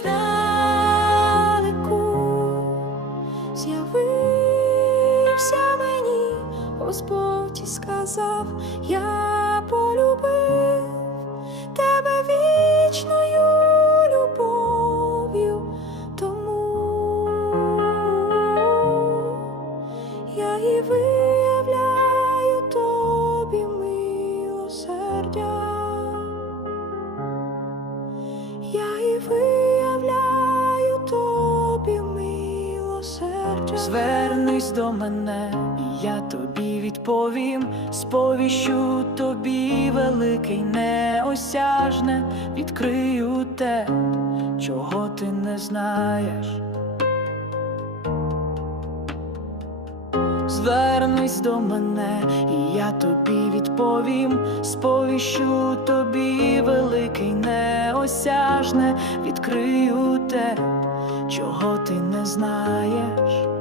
здалеку з'явився мені, Господь і сказав я. Звернись до мене, я тобі відповім, сповіщу тобі великий неосяжне, відкрию те, чого ти не знаєш. Звернись до мене, і я тобі відповім, сповіщу тобі великий неосяжне, відкрию те, чого ти не знаєш.